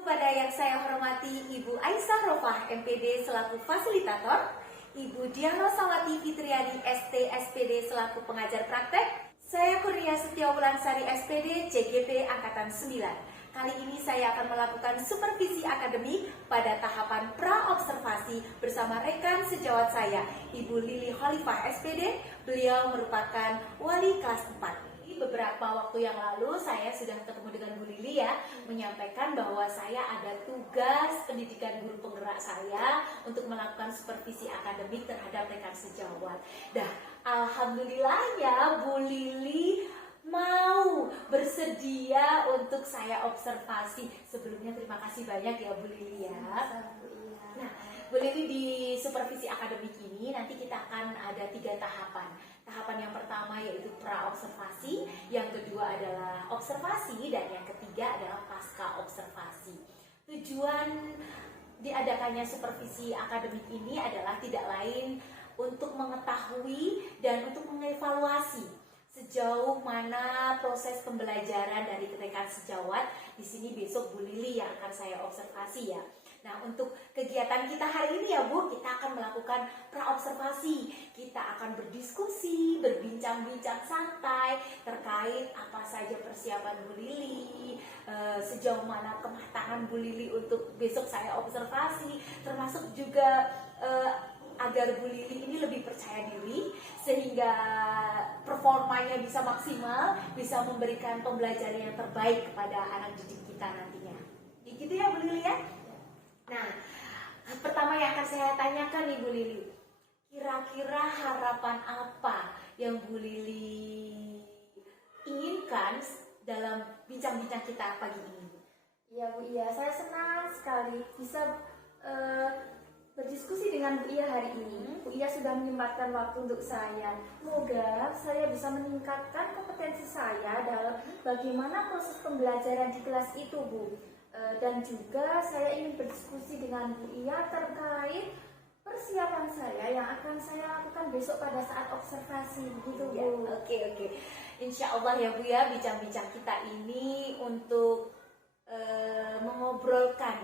Kepada yang saya hormati Ibu Aisyah Rofah MPD selaku fasilitator, Ibu Diana Sawati Fitriani ST SPD selaku pengajar praktek, saya Kurnia Setiawulansari SPD CGP Angkatan 9. Kali ini saya akan melakukan supervisi akademik pada tahapan pra-observasi bersama rekan sejawat saya, Ibu Lili Khalifah SPD. Beliau merupakan wali kelas 4. Beberapa waktu yang lalu saya sudah ketemu dengan Bu Lili ya, menyampaikan bahwa saya ada tugas pendidikan guru penggerak saya untuk melakukan supervisi akademik terhadap rekan sejawat. Alhamdulillahnya Bu Lili mau bersedia untuk saya observasi. Sebelumnya terima kasih banyak ya Bu Lili ya. Nah, Bu Lili di supervisi akademik ini nanti kita akan ada 3 tahapan. Tahapan yang pertama yaitu pra-observasi, yang kedua adalah observasi, dan yang ketiga adalah pasca observasi. Tujuan diadakannya supervisi akademik ini adalah tidak lain untuk mengetahui dan untuk mengevaluasi sejauh mana proses pembelajaran dari rekan sejawat. Di sini besok Bu Lili yang akan saya observasi ya. Nah, untuk kegiatan kita hari ini ya Bu, kita akan melakukan pra-observasi. Kita akan berdiskusi, berbincang-bincang santai terkait apa saja persiapan Bu Lili, sejauh mana kematangan Bu Lili untuk besok saya observasi, termasuk juga agar Bu Lili ini lebih percaya diri sehingga performanya bisa maksimal, bisa memberikan pembelajaran yang terbaik kepada anak didik kita nantinya. Gitu ya Bu Lili ya. Nah, pertama yang akan saya tanyakan nih Bu Lili, kira-kira harapan apa yang Bu Lili inginkan dalam bincang-bincang kita pagi ini? Iya Bu Iya, saya senang sekali bisa berdiskusi dengan Bu Iya hari ini. Bu Iya sudah menyempatkan waktu untuk saya. Semoga saya bisa meningkatkan kompetensi saya dalam bagaimana proses pembelajaran di kelas itu Bu. Dan juga saya ingin berdiskusi dengan Bu Iya terkait persiapan saya yang akan saya lakukan besok pada saat observasi gitu ya, Bu. Oke. Insya Allah ya Bu ya, bincang-bincang kita ini untuk mengobrolkan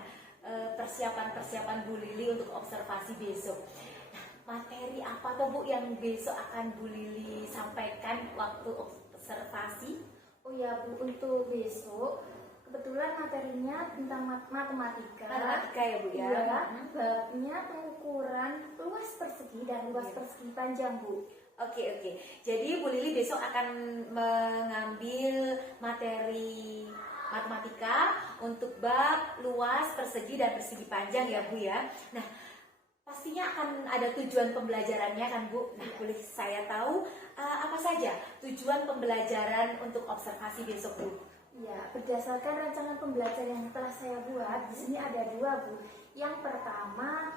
persiapan-persiapan Bu Lili untuk observasi besok. Nah, materi apa tuh Bu yang besok akan Bu Lili sampaikan waktu observasi? Oh ya Bu, untuk besok kebetulan materinya tentang matematika. Matematika ya Bu ya? Iya, babnya pengukuran luas persegi dan luas persegi panjang Bu. Oke. Jadi Bu Lili besok akan mengambil materi matematika untuk bab luas, persegi, dan persegi panjang ya Bu ya. Nah, pastinya akan ada tujuan pembelajarannya kan Bu. Nah, boleh saya tahu apa saja tujuan pembelajaran untuk observasi besok Bu? Ya, berdasarkan rancangan pembelajaran yang telah saya buat, di sini ada 2 Bu. Yang pertama,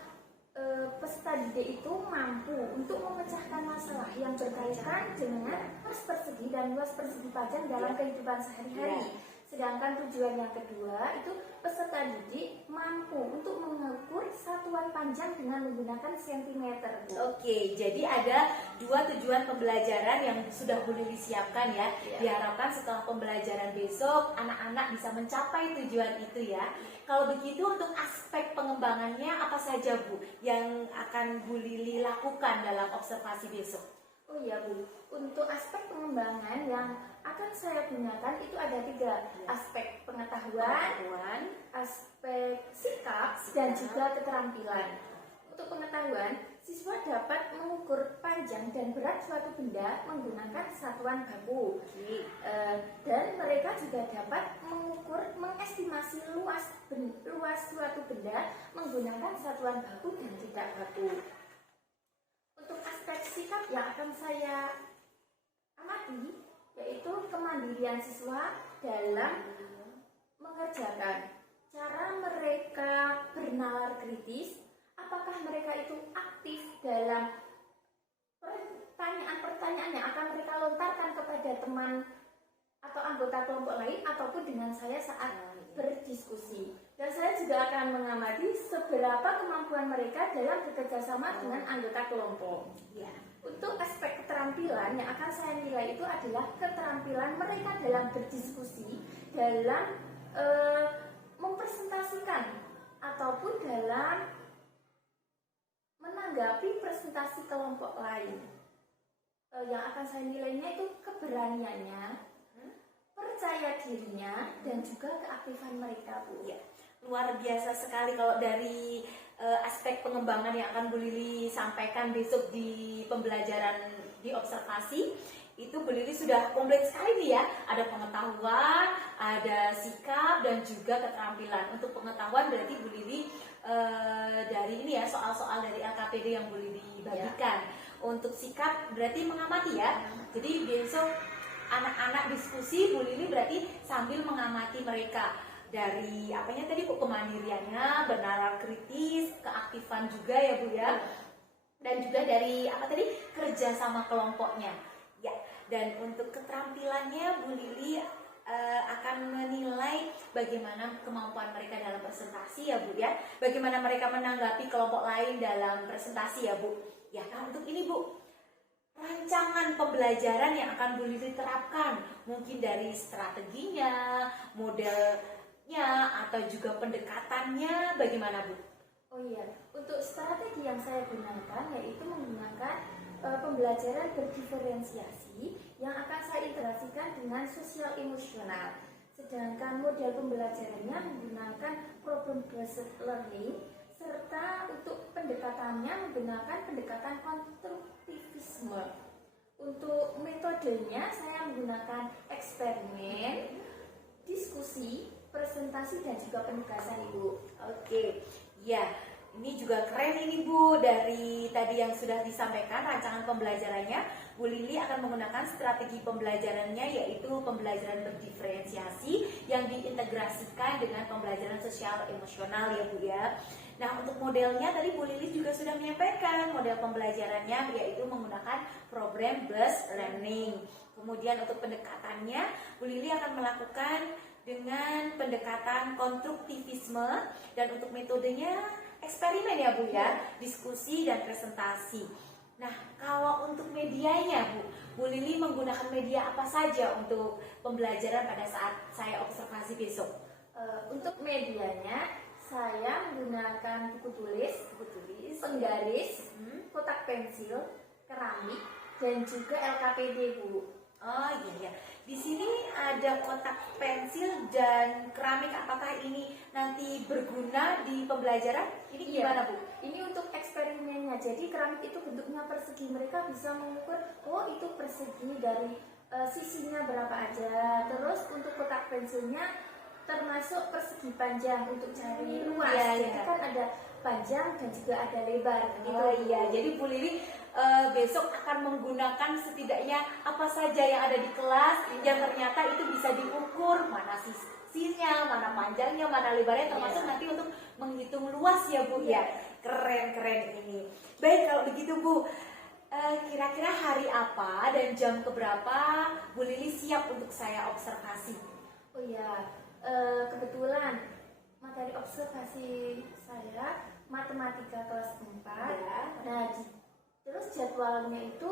peserta didik itu mampu untuk memecahkan masalah yang berkaitan dengan luas persegi dan luas persegi panjang dalam kehidupan sehari-hari. Sedangkan tujuan yang kedua itu peserta didik mampu untuk mengukur satuan panjang dengan menggunakan sentimeter, Bu. Oke, jadi ada 2 tujuan pembelajaran yang sudah Bu Lili siapkan ya. Iya. Diharapkan setelah pembelajaran besok anak-anak bisa mencapai tujuan itu ya. Kalau begitu untuk aspek pengembangannya apa saja Bu yang akan Bu Lili lakukan dalam observasi besok? Oh iya, Bu, untuk aspek pengembangan yang akan saya gunakan itu ada 3, aspek pengetahuan, aspek sikap, dan juga keterampilan. Untuk pengetahuan, siswa dapat mengukur panjang dan berat suatu benda menggunakan satuan baku. Dan mereka juga dapat mengestimasi luas suatu benda menggunakan satuan baku dan tidak baku. Untuk aspek sikap yang akan saya amati yaitu kemandirian siswa dalam mengerjakan, cara mereka bernalar kritis, apakah mereka itu aktif dalam pertanyaan-pertanyaan yang akan mereka lontarkan kepada teman atau anggota kelompok lain ataupun dengan saya saat berdiskusi. Dan saya juga akan mengamati seberapa kemampuan mereka dalam bekerja sama dengan anggota kelompok. Ya. Untuk aspek keterampilan yang akan saya nilai itu adalah keterampilan mereka dalam berdiskusi, dalam mempresentasikan ataupun dalam menanggapi presentasi kelompok lain. Yang akan saya nilainya itu keberaniannya, percaya dirinya, dan juga keaktifan mereka, Bu. Ya, luar biasa sekali kalau dari aspek pengembangan yang akan Bu Lili sampaikan besok di pembelajaran di observasi. Itu Bu Lili sudah komplit sekali nih ya. Ada pengetahuan, ada sikap, dan juga keterampilan. Untuk pengetahuan berarti Bu Lili dari ini ya, soal-soal dari LKPD yang Bu Lili bagikan. Untuk sikap berarti mengamati ya. Jadi besok anak-anak diskusi, Bu Lili berarti sambil mengamati mereka dari apanya tadi Bu, kemandiriannya, bernalar kritis, keaktifan juga ya Bu ya, dan juga dari apa tadi, kerja sama kelompoknya ya. Dan untuk keterampilannya Bu Lili akan menilai bagaimana kemampuan mereka dalam presentasi ya Bu ya, bagaimana mereka menanggapi kelompok lain dalam presentasi ya Bu ya. Nah untuk ini Bu, rancangan pembelajaran yang akan Bu Lili terapkan, mungkin dari strateginya, modelnya, atau juga pendekatannya, bagaimana Bu? Oh iya, untuk strategi yang saya gunakan yaitu menggunakan pembelajaran berdiferensiasi yang akan saya integrasikan dengan sosial emosional. Sedangkan model pembelajarannya menggunakan problem based learning, serta untuk pendekatannya menggunakan pendekatan konstruktivisme. Untuk metodenya saya menggunakan eksperimen, diskusi, presentasi, dan juga penugasan, Ibu. Oke, ya, ini juga keren ini Bu. Dari tadi yang sudah disampaikan rancangan pembelajarannya, Bu Lili akan menggunakan strategi pembelajarannya yaitu pembelajaran berdiferensiasi yang diintegrasikan dengan pembelajaran sosial emosional ya Bu ya. Nah untuk modelnya tadi Bu Lili juga sudah menyampaikan model pembelajarannya yaitu menggunakan problem based learning. Kemudian untuk pendekatannya Bu Lili akan melakukan dengan pendekatan konstruktivisme, dan untuk metodenya eksperimen ya Bu ya, diskusi dan presentasi. Nah kalau untuk medianya Bu Lili menggunakan media apa saja untuk pembelajaran pada saat saya observasi besok? Untuk medianya saya menggunakan buku tulis, penggaris, kotak pensil, keramik, dan juga LKPD Bu. Oh iya. Di sini ada kotak pensil dan keramik. Apakah ini nanti berguna di pembelajaran? Ini gimana Bu? Ini untuk eksperimennya. Jadi keramik itu bentuknya persegi. Mereka bisa mengukur, oh itu persegi dari sisinya berapa aja. Terus untuk kotak pensilnya termasuk persegi panjang untuk cari luas. Jadi kan ada panjang dan juga ada lebar. Oh iya. Jadi Bu Lili besok akan menggunakan setidaknya apa saja yang ada di kelas yang ternyata itu bisa diukur, mana sisinya, mana panjangnya, mana lebarnya, termasuk nanti untuk menghitung luas ya Bu ya. Keren ini. Baik kalau begitu Bu, kira-kira hari apa dan jam keberapa Bu Lili siap untuk saya observasi? Oh ya, kebetulan materi observasi saya matematika kelas 4. Ya. Nah, terus jadwalnya itu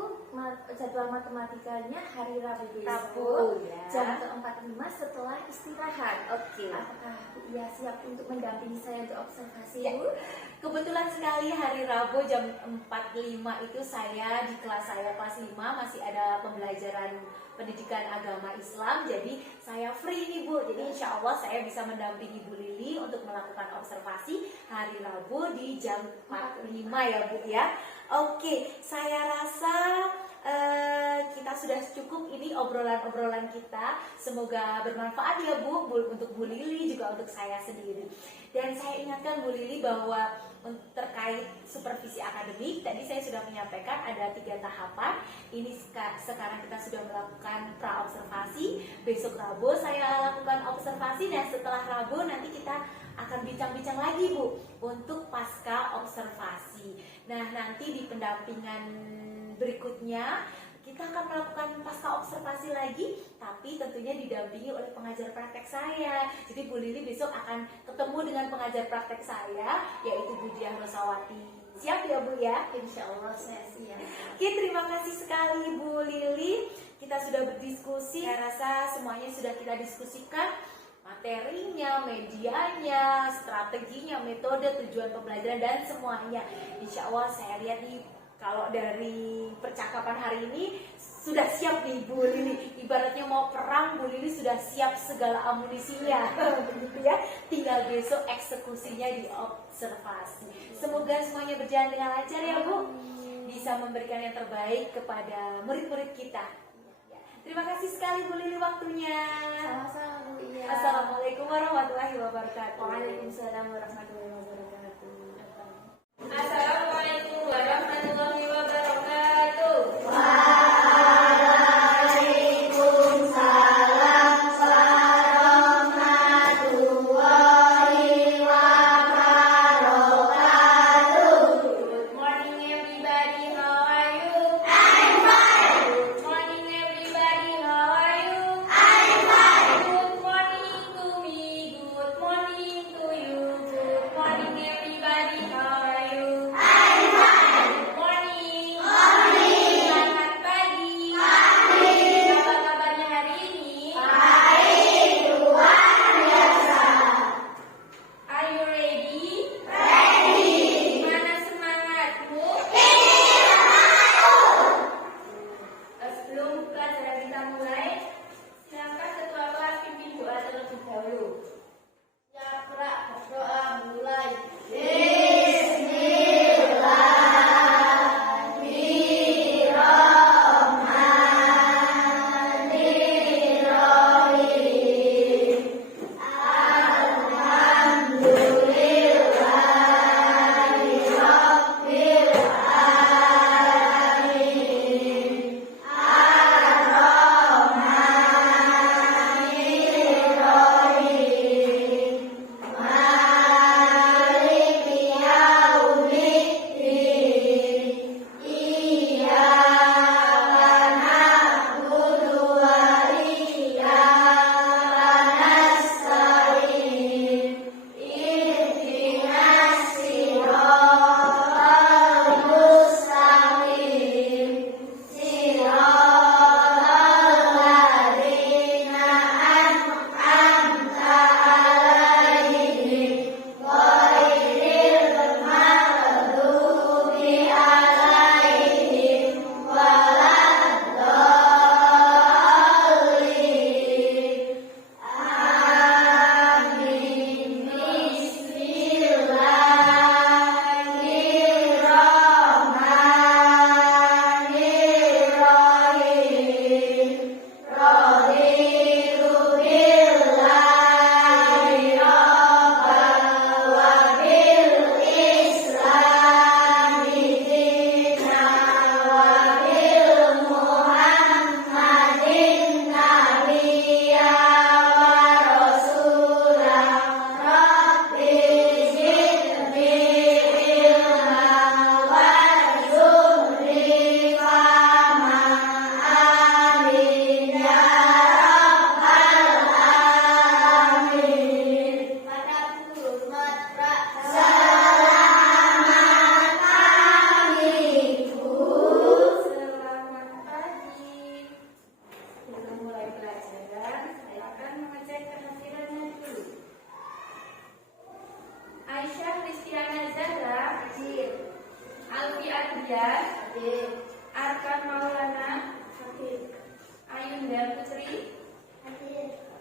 jadwal matematikanya hari Rabu besok Rabu, ya. jam ke-45 setelah istirahat. Oke. Apakah Bu Iya siap untuk mendampingi saya untuk observasi, Ya. Bu? Kebetulan sekali hari Rabu jam 4.05 itu saya di kelas saya kelas 5 masih ada pembelajaran pendidikan agama Islam, jadi saya free nih Bu. Jadi insya Allah saya bisa mendampingi Bu Lili untuk melakukan observasi hari Rabu di jam 4.05 ya Bu ya. Oke, saya rasa kita sudah cukup ini obrolan-obrolan kita. Semoga bermanfaat ya Bu untuk Bu Lili juga untuk saya sendiri. Dan saya ingatkan Bu Lili bahwa terkait supervisi akademik tadi saya sudah menyampaikan ada 3 tahapan. Ini sekarang kita sudah melakukan pra observasi. Besok Rabu saya lakukan observasi dan setelah Rabu nanti kita akan bincang-bincang lagi Bu untuk pasca observasi. Nah, nanti di pendampingan berikutnya kita akan melakukan pasca observasi lagi, tapi tentunya didampingi oleh pengajar praktek saya. Jadi Bu Lili besok akan ketemu dengan pengajar praktek saya, yaitu Bu Diah Rosawati. Siap ya Bu ya? Insya Allah saya siap. Oke, terima kasih sekali Bu Lili. Kita sudah berdiskusi. Saya rasa semuanya sudah kita diskusikan. Materinya, medianya, strateginya, metode, tujuan pembelajaran dan semuanya. Insya Allah saya lihat nih kalau dari percakapan hari ini sudah siap nih Bu Lili. Ibaratnya mau perang, Bu Lili sudah siap segala amunisinya, begitu ya. Tinggal besok eksekusinya di observasi. Semoga semuanya berjalan dengan lancar ya Bu. Bisa memberikan yang terbaik kepada murid-murid kita. Terima kasih sekali Bu Lili waktunya. Sama-sama Bu Iya. Assalamualaikum warahmatullahi wabarakatuh. Waalaikumsalam warahmatullahi wabarakatuh. Assalamualaikum warahmatullahi wabarakatuh. Good morning everybody, how are you? I'm fine. Good morning everybody, how are you? I'm fine. Good morning to me, good morning to you. Good morning everybody, how are you? Nadia, Arkan Maulana, Ayunda Putri,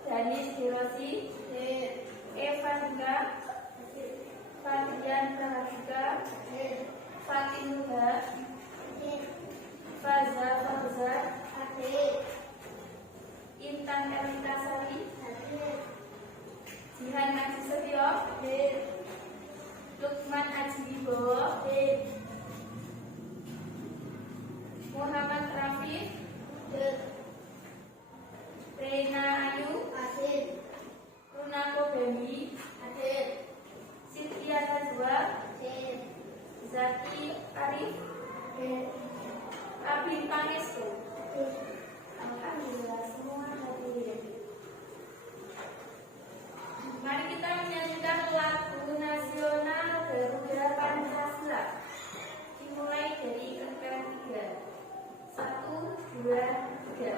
Danis Hiroshi, Eva Hika, Fatian Prahatika, Fatin Nuha, Faza Fauza, Intan Erlita Sari, Jihan Aji Setio, Lukman Aji Wibowo, Muhammad Rafif, Reina Ayu, Runako Beni, Cynthia Najwa, Zaki Arif, Abin Pangestu. Alhamdulillah semua hadir. Mari kita menyanyikan lagu nasional Garuda Pancasila. Dimulai dari angka 3. 1, 2, 3.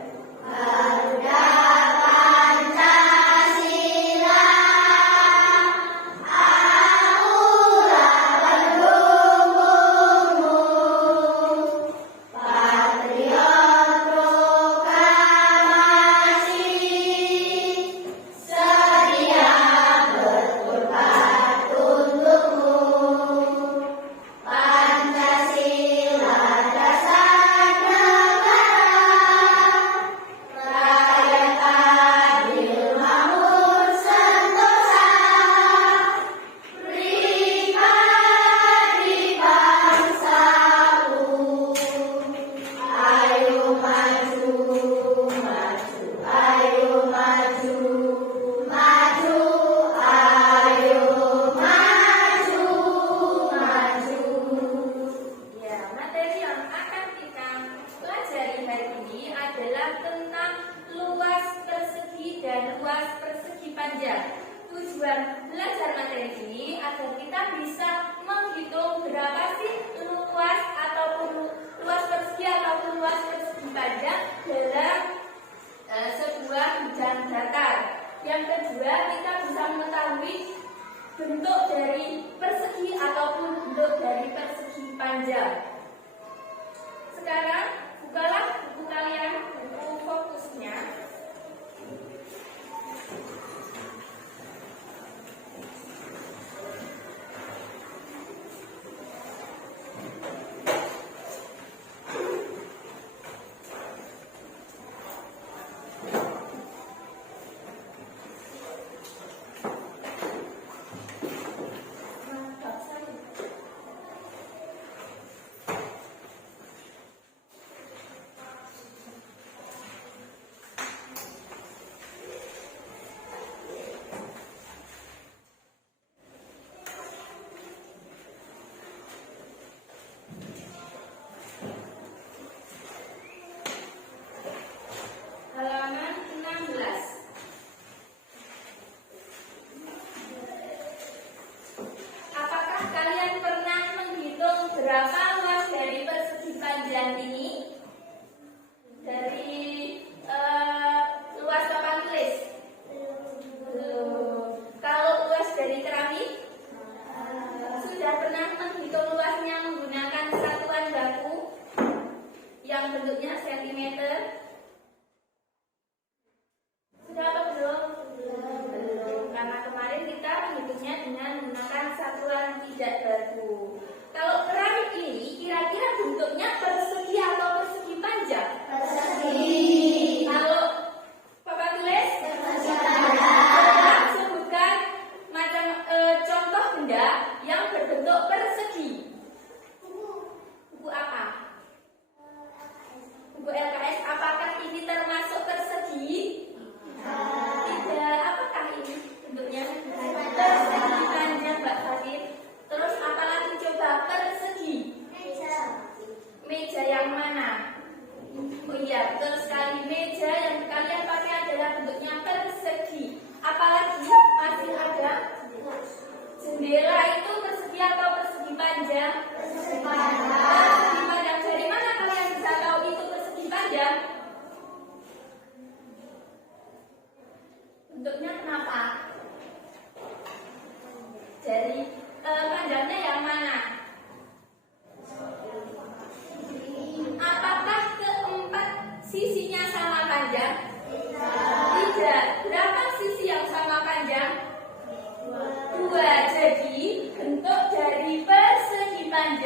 Tujuan belajar materi ini agar kita bisa menghitung berapa sih luas persegi ataupun luas persegi panjang dalam sebuah bidang datar. Yang kedua, kita bisa mengetahui bentuk dari persegi ataupun bentuk dari persegi panjang. Sekarang bukalah buku kalian, buku fokusnya. Halaman 16. Apakah kalian pernah menghitung berapa luas dari persegi panjang ini? Dari luas papan tulis? Belum. Kalau luas dari keramik? Sudah pernah menghitung luasnya menggunakan satuan baku yang bentuknya sentimeter? Sudah apa belum? Belum. Karena kemarin kita menghitungnya dengan menggunakan satuan tidak baku. Kalau keramik ini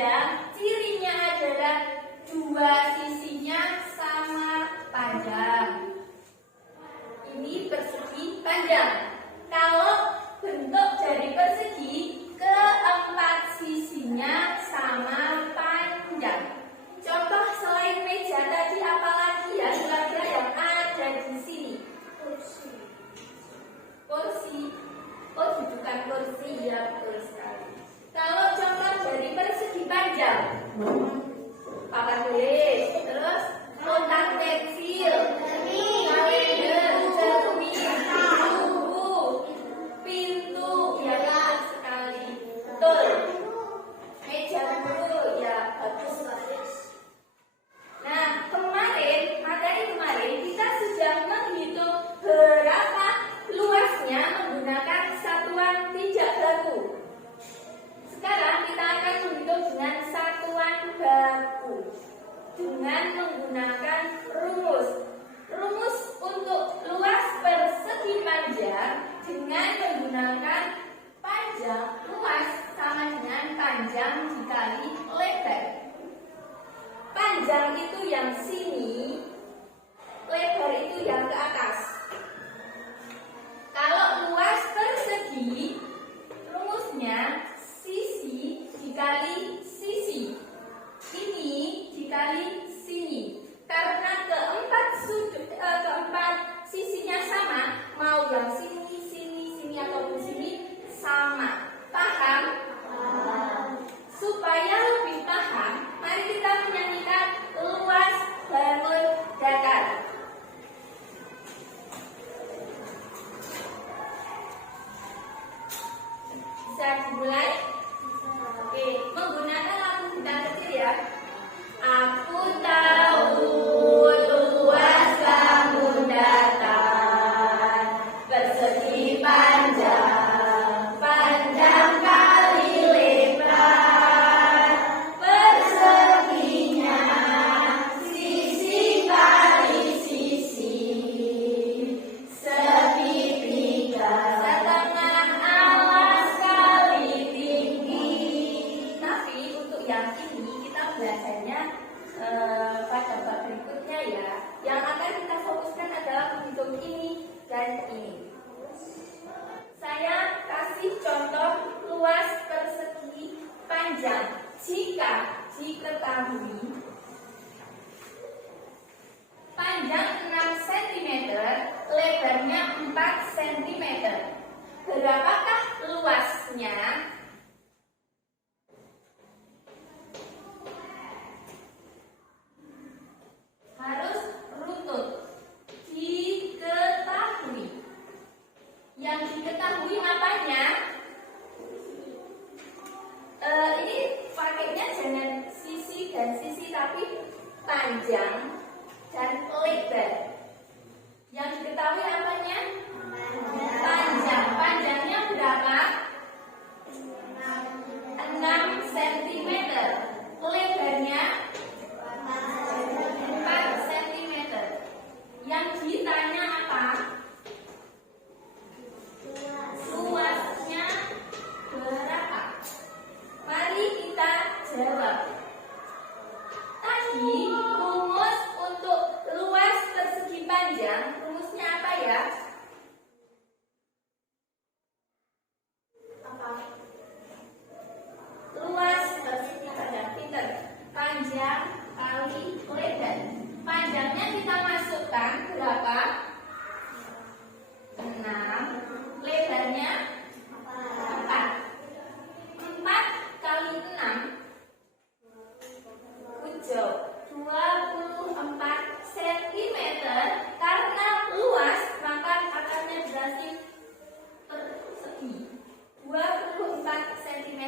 panjang, cirinya adalah dua sisinya sama panjang. Ini persegi panjang. Kalau bentuk dari persegi, keempat sisinya sama panjang. Contoh selain meja tadi apalagi ya kira-kira yang ada di sini? Kursi. Oh, dudukan kursi ya, betul sekali. Kalau contoh dari persegi panjang, papan tulis, terus kotak pensil, kalender, cermin, buku, pintu, ya betul sekali. Betul. Meja guru, ya bagus. Nah, materi kemarin kita sudah menghitung berapa luasnya menggunakan satuan pijak baku. Sekarang kita akan menghitung dengan satuan baku dengan menggunakan rumus. Rumus untuk luas persegi panjang dengan menggunakan panjang luas sama dengan panjang dikali lebar. Panjang itu yang sini, lebar itu yang ke atas. Kalau luas persegi, rumusnya sisi dikali sisi. Ini dikali sini. Karena keempat sisinya sama, mau yang sini, sini ataupun sini sama. Paham? Supaya lebih paham, mari kita menyanyikan luas bangun datar. Bisa dimulai? Oke, menggunakan lampu bintang kecil ya. Aku tahu luas bangun datar, persegi panjang, panjang kali lebar, perseginya sisi kali sisi, segitiga setengah alas kali tinggi. Tapi untuk yang ini kita belajarnya pada bab berikutnya ya. Yang akan kita fokuskan adalah menghitung ini dan ini. Saya kasih contoh luas persegi panjang. Jika diketahui panjang 6 cm, lebarnya 4 cm. Berapakah luasnya? Harus runtut. Diketahui. Yang diketahui apanya? Ini pakainya jangan sisi dan sisi, tapi panjang dan lebar. Yang diketahui apanya? Panjang. Panjangnya berapa? 6 cm. Lebarnya 4 cm. Yang ditanya apa? Luasnya berapa? Mari kita jawab. Tadi rumus untuk luas persegi panjang, rumusnya apa ya? Apa? Luas persegi panjang, pinter. Panjang kali lebar. Panjangnya kita masukkan berapa? 6. Lebarnya 4. 4 kali 6 hijau 24 cm. Karena luas maka akarnya berarti persegi 24 cm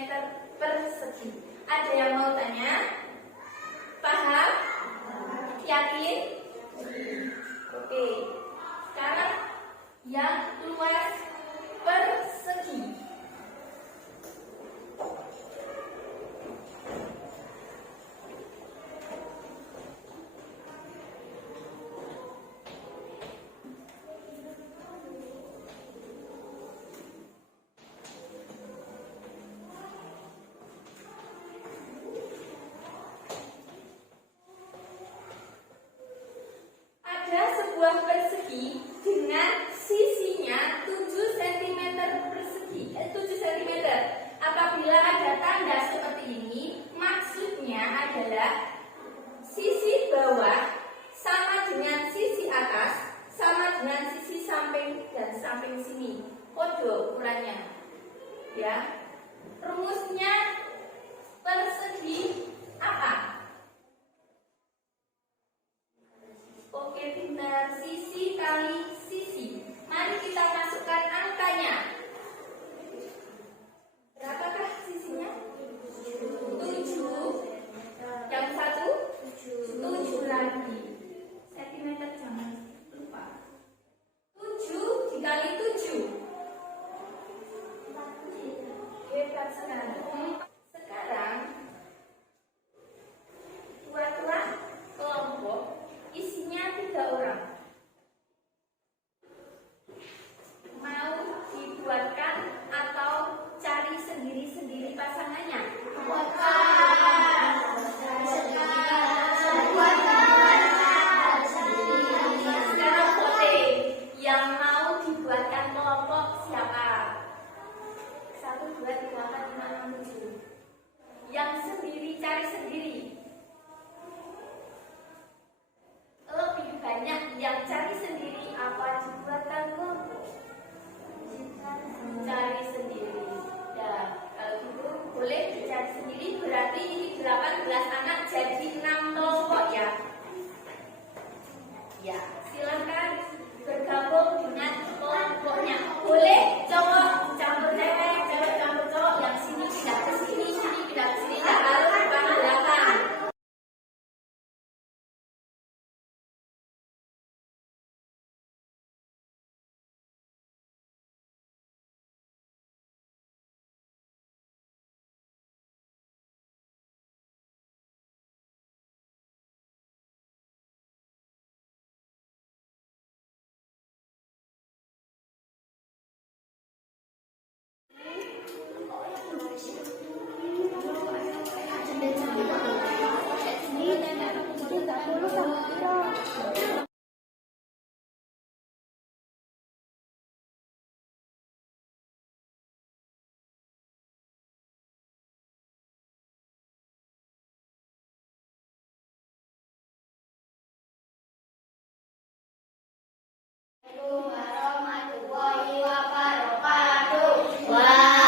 persegi. Ada yang mau tanya? Paham? Yakin? Oke. sebuah persegi dengan sisinya 7 cm persegi, 7 cm. Apabila ada tanda seperti ini, maksudnya adalah sisi bawah sama dengan sisi atas, sama dengan sisi samping dan samping sini. Kode ukurannya. Ya. Rumusnya persegi apa? Oke, pintar. Sisi kali sisi. Mari kita masukkan angkanya. Berapakah sisinya? 7. Yang satu 7 lagi. Sentimeter jangan lupa. 7 dikali 7. Hebat sekali. Sekarang buatlah kelompok isinya 3 orang. Mau dibuatkan atau cari sendiri-sendiri pasangannya? Sekarang vote. Yang mau dibuatkan kelompok siapa? 1, 2, 3, 4, 5, 6, 7. Yang sendiri cari sendiri. Lebih banyak yang cari sendiri apa dibuatkan kelompok? Cari sendiri. Ya, kalau gitu boleh dicari sendiri. Berarti ini 18 anak jadi 6 kelompok ya. Ya, silakan bergabung dengan kelompoknya. Boleh cowok campur cewek, cewek campur cowok. Yang sini pindah ke sini, sini pindah ke sini. Tidak harus depan belakang. Warahmatullahi wabarakatuh. Waalaikumsalam.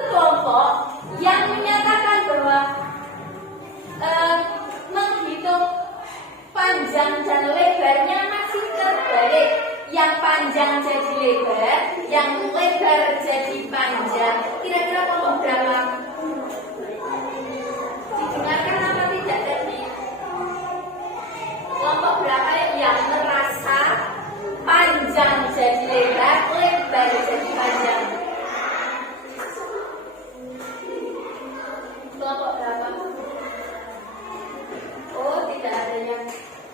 Kelompok yang menyatakan bahwa menghitung panjang dan lebarnya masih terbalik. Yang panjang jadi lebar, yang lebar jadi panjang. Kira-kira kelompok berapa? Didengarkan apa tidak tadi? Kelompok berapa yang merasa panjang jadi lebar, lebar jadi panjang? Kelompok berapa? Oh, tidak ada yang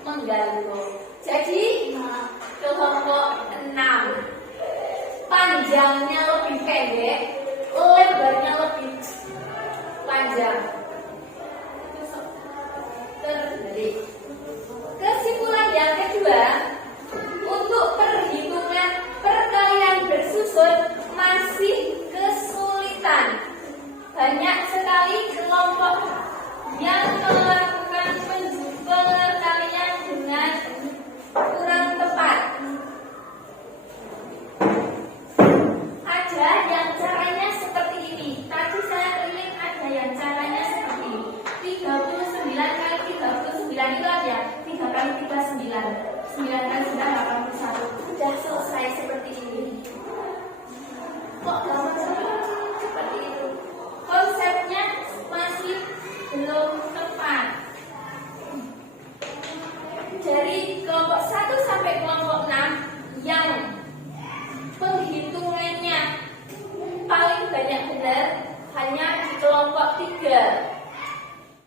mengganggu. Jadi kelompok 6. Panjangnya lebih pendek, lebarnya lebih panjang. Terbalik. Kesimpulan yang kedua, untuk perhitungan perkalian bersusun masih kesulitan. Banyak sekali kelompok yang melakukan perkalian dengan kurang tepat. Ada yang caranya seperti ini. Tadi saya keliling ada yang caranya seperti ini. 39 kali 39 itu ada 3 kali 3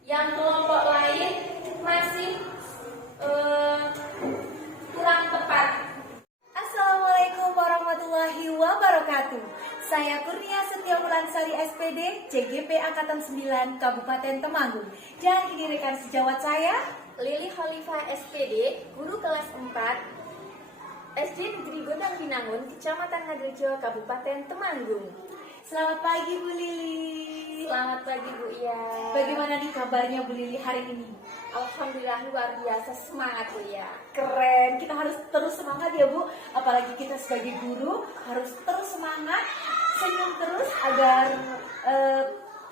Yang kelompok lain masih kurang tepat. Assalamualaikum warahmatullahi wabarakatuh. Saya Kurnia Setia Wulansari SPD, CGP Angkatan 9, Kabupaten Temanggung. Dan ini rekan sejawat saya, Lili Khalifah SPD, guru kelas 4, SD Negeri Gondang Binangun, Kecamatan Ngadirejo, Kabupaten Temanggung. Selamat pagi Bu Lili. Selamat pagi Bu Ia. Bagaimana nih kabarnya Bu Lili hari ini? Alhamdulillah luar biasa, semangat Bu Ia. Keren, kita harus terus semangat ya Bu. Apalagi kita sebagai guru harus terus semangat, senyum terus agar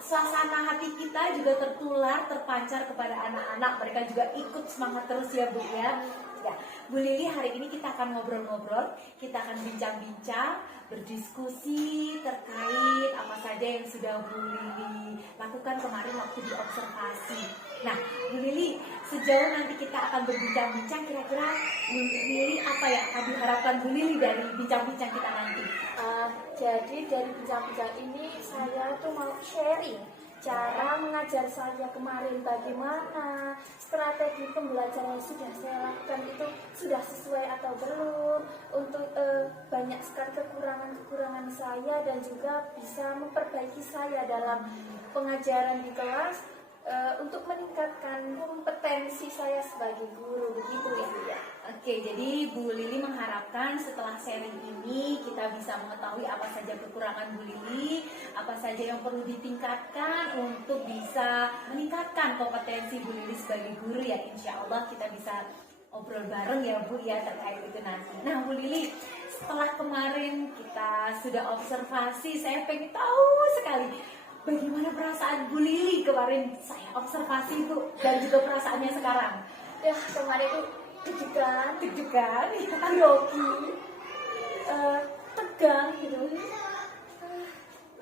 suasana hati kita juga tertular, terpancar kepada anak-anak. Mereka juga ikut semangat terus ya Bu ya. Ya, Bu Lili, hari ini kita akan ngobrol-ngobrol, kita akan bincang-bincang, berdiskusi terkait apa saja yang sudah Bu Lili lakukan kemarin waktu di observasi. Nah, Bu Lili, sejauh nanti kita akan berbincang-bincang, kira-kira Bu Lili apa yang akan diharapkan Bu Lili dari bincang-bincang kita nanti? Jadi dari bincang-bincang ini saya tuh mau sharing cara mengajar saya kemarin, bagaimana strategi pembelajaran yang sudah saya lakukan itu sudah sesuai atau belum, untuk banyak sekali kekurangan saya dan juga bisa memperbaiki saya dalam pengajaran di kelas, untuk meningkatkan kompetensi saya sebagai guru, begitu Ibu ya. Oke, jadi Bu Lili mengharapkan setelah sharing ini kita bisa mengetahui apa saja kekurangan Bu Lili, apa saja yang perlu ditingkatkan untuk bisa meningkatkan kompetensi Bu Lili sebagai guru ya. Insya Allah kita bisa obrol bareng ya Bu ya terkait itu nanti. Nah Bu Lili, setelah kemarin kita sudah observasi, saya pengen tahu sekali bagaimana perasaan Bu Lili kemarin saya observasi Bu, dan juga perasaannya sekarang. Ya kemarin itu deg-degan, grogi, tegang gitu,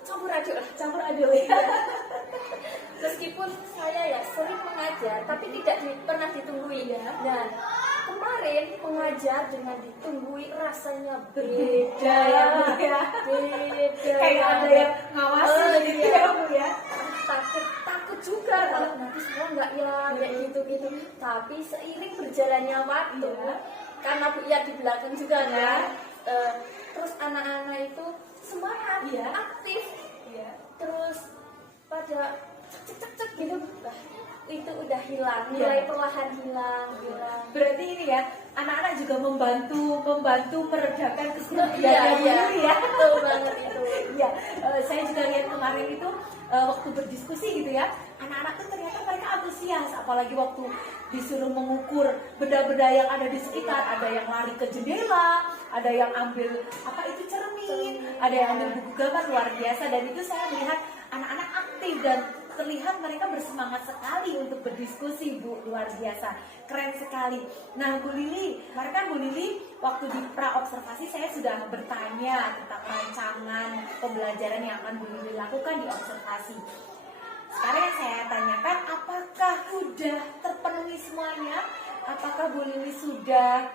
campur aduk ya. Meskipun saya ya sering mengajar, tapi tidak pernah ditungguin ya. Dan kemarin mengajar dengan ditungguin rasanya beda ya Bu ya. Beda. Kayak ada yang ngawasin gitu ya Bu ya. Takut juga kalau nanti semua nggak ya kayak gitu. Tapi seiring berjalannya waktu, karena Bu Ia di belakang juga kan, terus anak-anak itu semangat, aktif, terus pada cek gitu, itu udah hilang, nilai perlahan hilang. Berarti ini ya, anak-anak juga membantu meredakan kesedihan Iya, ya. betul banget itu. Iya, saya juga lihat kemarin itu waktu berdiskusi gitu ya, anak-anak tuh ternyata mereka antusias, apalagi waktu disuruh mengukur benda-benda yang ada di sekitar, ada yang lari ke jendela, ada yang ambil apa itu cermin, ada yang ambil buku gambar, luar biasa. Dan itu saya melihat anak-anak aktif dan terlihat mereka bersemangat sekali untuk berdiskusi Bu, luar biasa, keren sekali. Nah Bu Lili, kemarin kan Bu Lili waktu di pra-observasi saya sudah bertanya tentang rancangan pembelajaran yang akan Bu Lili lakukan di observasi. Sekarang yang saya tanyakan, apakah sudah terpenuhi semuanya? Apakah Bu Lili sudah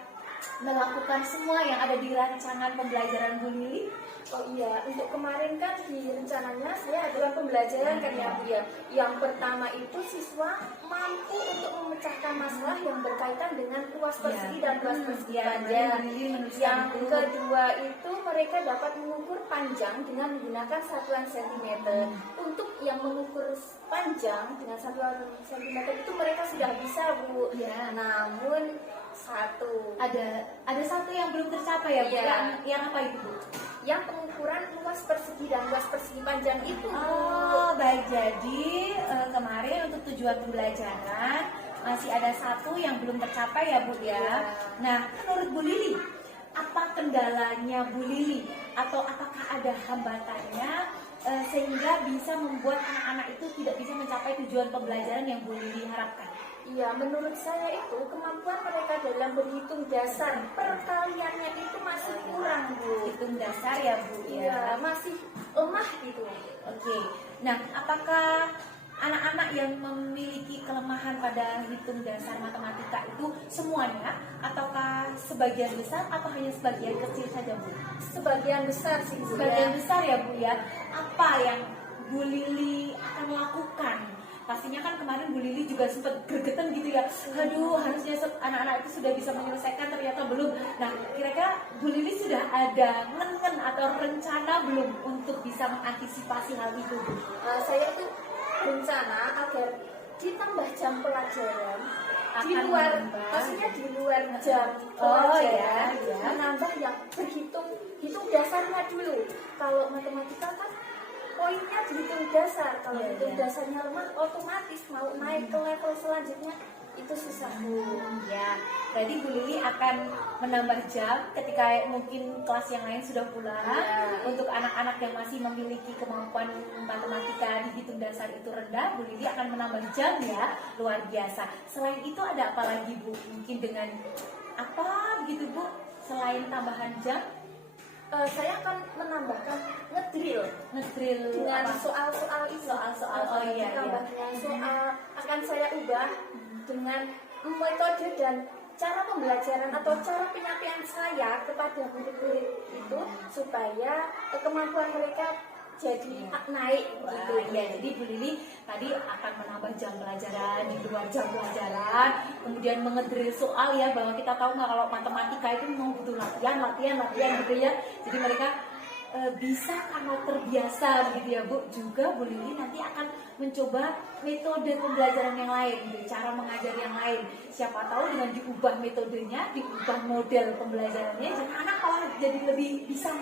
melakukan semua yang ada di rancangan pembelajaran Bu Lili? Oh iya, untuk kemarin kan di rencananya saya adalah pembelajaran kan ya Bu ya. Yang pertama itu siswa mampu untuk memecahkan masalah yang berkaitan dengan luas persegi dan luas persegi panjang. Yang kedua itu mereka dapat mengukur panjang dengan menggunakan satuan sentimeter. Untuk yang mengukur panjang dengan satuan sentimeter itu mereka sudah bisa Bu. Namun ada satu yang belum tercapai ya Bu. Yang apa itu Bu? Yang pengukuran luas persegi dan luas persegi panjang itu. Oh baik, jadi kemarin untuk tujuan pembelajaran masih ada satu yang belum tercapai ya Bu ya. Nah menurut Bu Lili, apa kendalanya Bu Lili atau apakah ada hambatannya sehingga bisa membuat anak-anak itu tidak bisa mencapai tujuan pembelajaran yang Bu Lili harapkan? Iya, menurut saya itu kemampuan mereka dalam berhitung dasar perkaliannya itu masih kurang Bu. Hitung dasar ya Bu ya, masih lemah gitu. Oke. Nah, apakah anak-anak yang memiliki kelemahan pada hitung dasar matematika itu semuanya, ataukah sebagian besar atau hanya sebagian kecil saja Bu? Sebagian besar sih Bu. Sebagian besar ya Bu ya. Apa yang Bu Lili akan lakukan? Pastinya kan kemarin Bu Bu Lili juga sempat gregetan gitu ya. Aduh, harusnya anak-anak itu sudah bisa menyelesaikan, ternyata belum. Nah, kira-kira Bu Lili sudah ada ngen-ngen atau rencana belum untuk bisa mengantisipasi hal itu, Bu? Saya itu berencana agar ditambah jam pelajaran di Akan luar, menambah. maksudnya di luar jam Oh, pelajaran, ya, ya. menambah yang hitung dasarnya dulu. Kalau matematika kan poinnya dihitung dasar, kalau Ya, hitung ya. dasarnya lemah otomatis mau naik ke level selanjutnya itu susah, Bu. Ya, berarti Bu Lili akan menambah jam ketika mungkin kelas yang lain sudah pulang. Ya. Untuk anak-anak yang masih memiliki kemampuan matematika dihitung dasar itu rendah, Bu Lili akan menambah jam ya, luar biasa. Selain itu ada apa lagi, Bu? Mungkin dengan apa gitu, Bu? Selain tambahan jam, Saya akan menambahkan ngedrill ngedrill dengan apa? soal-soal itu. Soal-soal, oh iya, Ditambah iya. dengan soal akan saya ubah dengan metode dan cara pembelajaran atau cara penyampaian saya kepada murid-murid itu supaya kemampuan mereka jadi naik gitu. Wah, iya, jadi Bu Lili tadi akan menambah jam pelajaran di luar jam pelajaran, kemudian mengedrill soal ya, bahwa kita tahu nggak kalau matematika itu memang butuh latihan gitu ya. Jadi mereka bisa karena terbiasa gitu ya, Bu. Juga Bu Lili nanti akan mencoba metode pembelajaran yang lain, gitu, cara mengajar yang lain. Siapa tahu dengan diubah metodenya, diubah model pembelajarannya, jadi anak malah jadi lebih bisa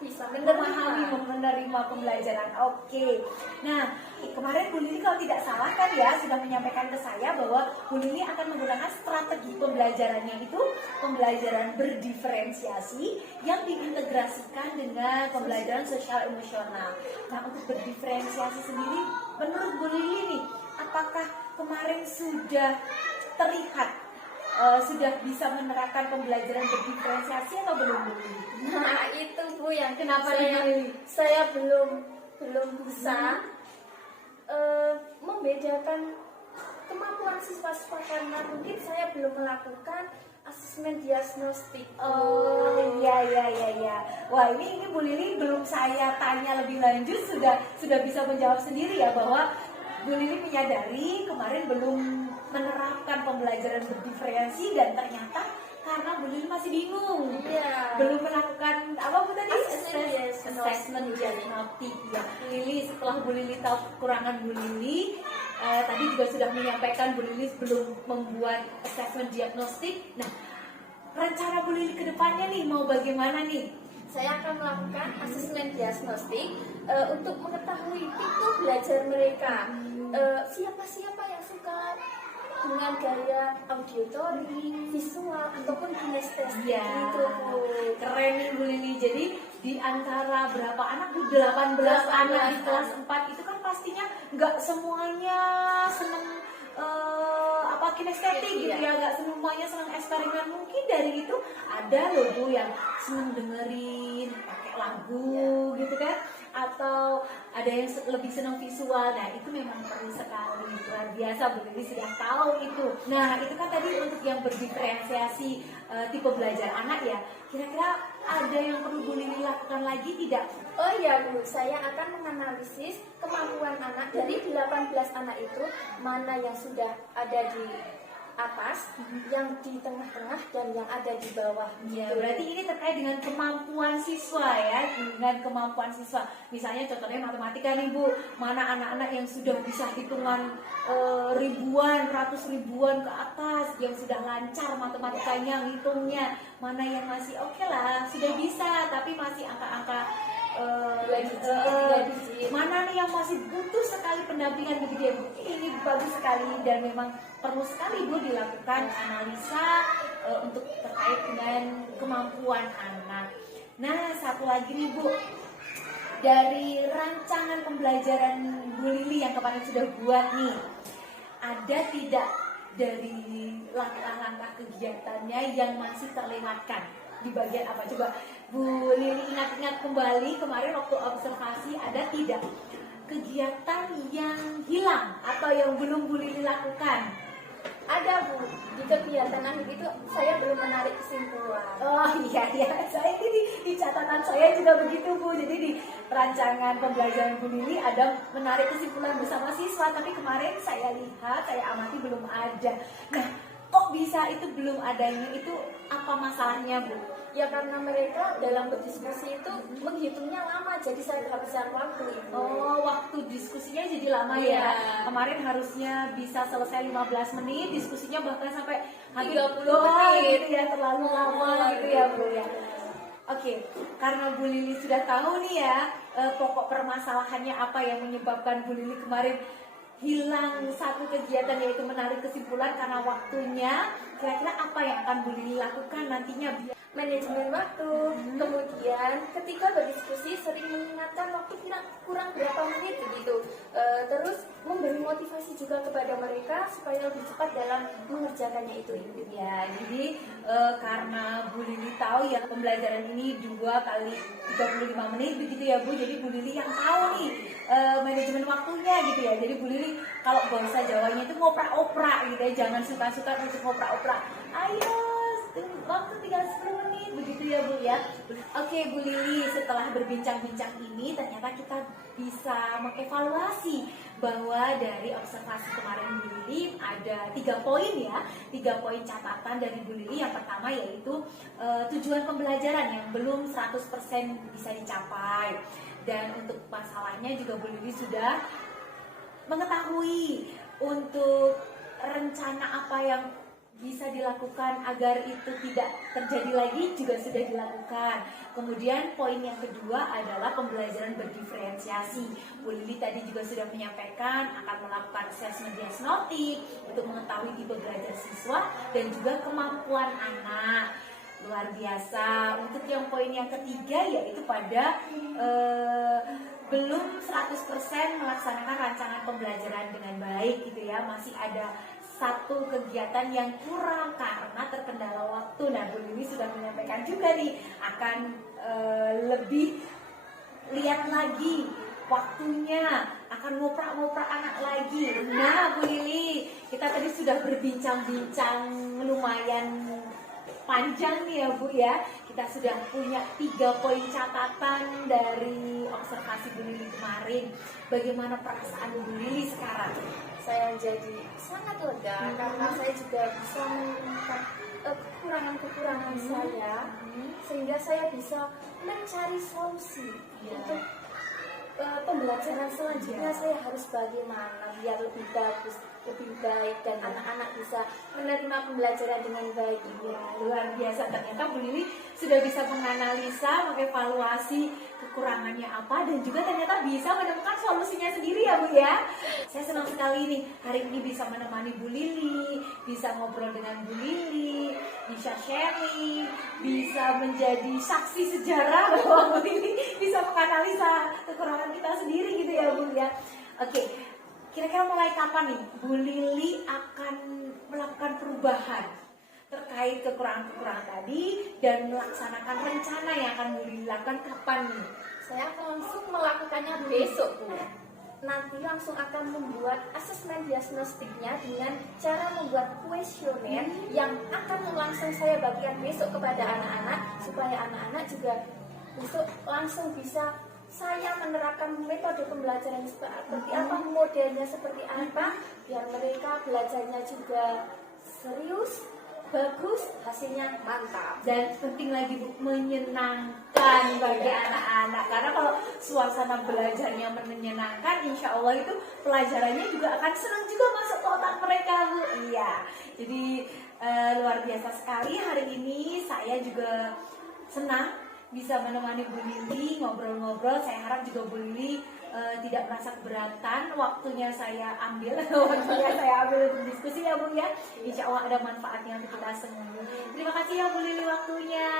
Bisa memahami, menerima pembelajaran. Oke. Nah, kemarin Bu Lili kalau tidak salah kan ya sudah menyampaikan ke saya bahwa Bu Lili akan menggunakan strategi pembelajarannya itu pembelajaran berdiferensiasi yang diintegrasikan dengan pembelajaran sosial emosional. Nah, untuk berdiferensiasi sendiri menurut Bu Lili nih, apakah kemarin sudah terlihat sudah bisa menerapkan pembelajaran berdiferensiasi atau belum, Bu Lili? Nah, itu Bu yang Kenapa saya, nih? saya belum bisa membedakan kemampuan siswa-siswa karena mungkin saya belum melakukan asesmen diagnostik. Oh iya. Wah, ini Bu Lili belum saya tanya lebih lanjut sudah bisa menjawab sendiri ya, bahwa Bu Lili menyadari kemarin belum menerapkan pembelajaran berdiferensi dan ternyata karena Bu Lili masih bingung. Iya. Belum melakukan apa Bu tadi? Assessment diagnostik ya. Lili, setelah Bu Lili tahu kekurangan Bu Lili, tadi juga sudah menyampaikan Bu Lili belum membuat assessment diagnostik. Nah, rencana Bu Lili ke depannya nih mau bagaimana nih? Saya akan melakukan asesmen diagnostik untuk mengetahui itu belajar mereka. Siapa-siapa yang suka dengan gaya auditory, visual ataupun kinestetik Ya, gitu. keren nih Bu Lili. Jadi di antara berapa anak Bu? 18 anak di kelas 4 itu kan pastinya nggak semuanya seneng kinestetik gitu ya, nggak semuanya seneng eksperimen. Mungkin dari itu ada loh Bu yang seneng dengerin pakai lagu gitu kan, atau ada yang lebih senang visual. Nah, itu memang perlu sekali, luar biasa Bu Lili sudah tahu itu. Nah, itu kan tadi untuk yang berdiferensiasi tipe belajar anak ya. Kira-kira ada yang perlu Bu Lili lakukan lagi tidak? Oh iya Bu, saya akan menganalisis kemampuan anak dari 18 anak itu, mana yang sudah ada di atas, yang di tengah-tengah, dan yang ada di bawah. Ya, berarti ini terkait dengan kemampuan siswa ya, dengan kemampuan siswa. Misalnya contohnya matematika nih Bu, mana anak-anak yang sudah bisa hitungan ribuan, ratus ribuan ke atas, yang sudah lancar matematikanya, ngitungnya, mana yang masih oke lah, sudah bisa, tapi masih angka-angka mana nih yang masih butuh sekali pendampingan begitu ya Bu. Ini bagus sekali dan memang perlu sekali Bu dilakukan analisa untuk terkait dengan kemampuan anak. Nah, satu lagi nih Bu, dari rancangan pembelajaran Bu Lili yang kemarin sudah buat nih, ada tidak dari langkah-langkah kegiatannya yang masih terlewatkan? Di bagian apa coba Bu Lili ingat-ingat kembali kemarin waktu observasi, ada tidak kegiatan yang hilang atau yang belum Bu Lili lakukan? Ada Bu, di kegiatan akhir itu saya belum menarik kesimpulan. Oh iya, saya ini di catatan saya juga begitu Bu. Jadi di rancangan pembelajaran Bu Lili ada menarik kesimpulan bersama siswa, tapi kemarin saya lihat, saya amati belum ada. Nah, kok bisa itu belum adanya, itu apa masalahnya Bu? Ya karena mereka dalam berdiskusi itu menghitungnya lama, jadi saya kehabisan waktu Ibu. Oh, waktu diskusinya jadi lama ya. Iya. Kemarin harusnya bisa selesai 15 menit, diskusinya bahkan sampai hampir 30 Wah, menit. gitu ya, terlalu lama gitu ya Bu ya. Oke, karena Bu Lili sudah tahu nih ya pokok permasalahannya apa yang menyebabkan Bu Lili kemarin hilang satu kegiatan, yaitu menarik kesimpulan karena waktunya. Kira-kira apa yang akan Bu Lili lakukan nantinya biar Manajemen waktu. Kemudian ketika berdiskusi sering mengingatkan waktu kurang berapa menit begitu. Terus memberi motivasi juga kepada mereka supaya lebih cepat dalam mengerjakannya itu Ibu. ya, jadi karena Bu Lili tahu ya pembelajaran ini 2 kali 35 menit begitu ya Bu. Jadi Bu Lili yang tahu nih manajemen waktunya gitu ya. Jadi Bu Lili kalau bahasa Jawanya itu ngoprak-oprak gitu ya. Jangan suka-suka untuk ngoprak-oprak. Ayo, waktu tinggal 10 menit begitu ya Bu ya. Oke Bu Lili, setelah berbincang-bincang ini ternyata kita bisa mengevaluasi bahwa dari observasi kemarin Bu Lili ada 3 poin ya, 3 poin catatan dari Bu Lili. Yang pertama yaitu tujuan pembelajaran yang belum 100% bisa dicapai, dan untuk masalahnya juga Bu Lili sudah mengetahui untuk rencana apa yang bisa dilakukan agar itu tidak terjadi lagi juga sudah dilakukan. Kemudian poin yang kedua adalah pembelajaran berdiferensiasi. Bu Lili tadi juga sudah menyampaikan akan melakukan assessment diagnostik untuk mengetahui tipe belajar siswa dan juga kemampuan anak. Luar biasa. Untuk yang poin yang ketiga yaitu pada belum 100% melaksanakan rancangan pembelajaran dengan baik gitu ya. Masih ada satu kegiatan yang kurang karena terkendala waktu. Nah, Bu Lili sudah menyampaikan juga nih akan lebih lihat lagi waktunya, akan ngoprak-ngoprak anak lagi. Nah, Bu Lili, kita tadi sudah berbincang-bincang lumayan panjang nih ya Bu ya. Kita sudah punya 3 poin catatan dari observasi Bu Lili kemarin. Bagaimana perasaan Bu Lili sekarang? Saya jadi sangat lega karena saya juga bisa menemukan kekurangan-kekurangan saya, sehingga saya bisa mencari solusi untuk pembelajaran selanjutnya. Saya harus bagaimana biar lebih bagus, lebih baik, dan anak-anak bisa menerima pembelajaran dengan baik. Ya, luar biasa. Ternyata Bu Lili sudah bisa menganalisa, mengevaluasi kekurangannya apa, dan juga ternyata bisa menemukan solusinya sendiri ya Bu ya. Saya senang sekali nih hari ini bisa menemani Bu Lili, bisa ngobrol dengan Bu Lili, bisa sharing, bisa menjadi saksi sejarah bahwa Bu Lili bisa menganalisa kekurangan kita sendiri gitu ya Bu ya. Oke, kira-kira mulai kapan nih Bu Lili akan melakukan perubahan terkait kekurangan-kekurangan tadi dan melaksanakan rencana yang akan Bu Lili lakukan kapan nih? Saya akan langsung melakukannya besok Bu. Nanti langsung akan membuat asesmen diagnostiknya dengan cara membuat kuesioner yang akan langsung saya bagikan besok kepada anak-anak, supaya anak-anak juga besok langsung bisa saya menerapkan metode pembelajaran seperti apa, modelnya seperti apa, biar mereka belajarnya juga serius, bagus, hasilnya mantap. Dan penting lagi Bu, menyenangkan bagi anak-anak. Karena kalau suasana belajarnya menyenangkan, insya Allah itu pelajarannya juga akan senang juga masuk ke otak mereka Bu. Iya, jadi luar biasa sekali hari ini. Saya juga senang bisa menemani Bu Lili ngobrol-ngobrol. Saya harap juga Bu Lili tidak merasa keberatan waktunya saya ambil untuk diskusi ya Bu ya. Insya Allah ada manfaatnya untuk kita semua. Terima kasih ya Bu Lili waktunya.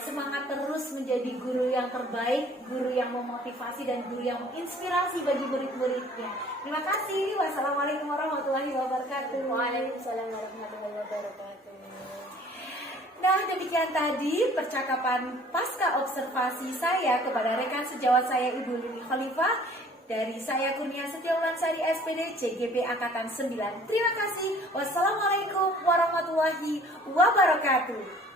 Semangat terus menjadi guru yang terbaik, guru yang memotivasi dan guru yang menginspirasi bagi murid-muridnya. Terima kasih. Wassalamualaikum warahmatullahi wabarakatuh. Waalaikumsalam warahmatullahi wabarakatuh. Nah, demikian tadi percakapan pasca observasi saya kepada rekan sejawat saya Ibu Lili Khalifah Dari saya Kurnia Setiawulansari SPD CGP Angkatan 9. Terima kasih. Wassalamualaikum warahmatullahi wabarakatuh.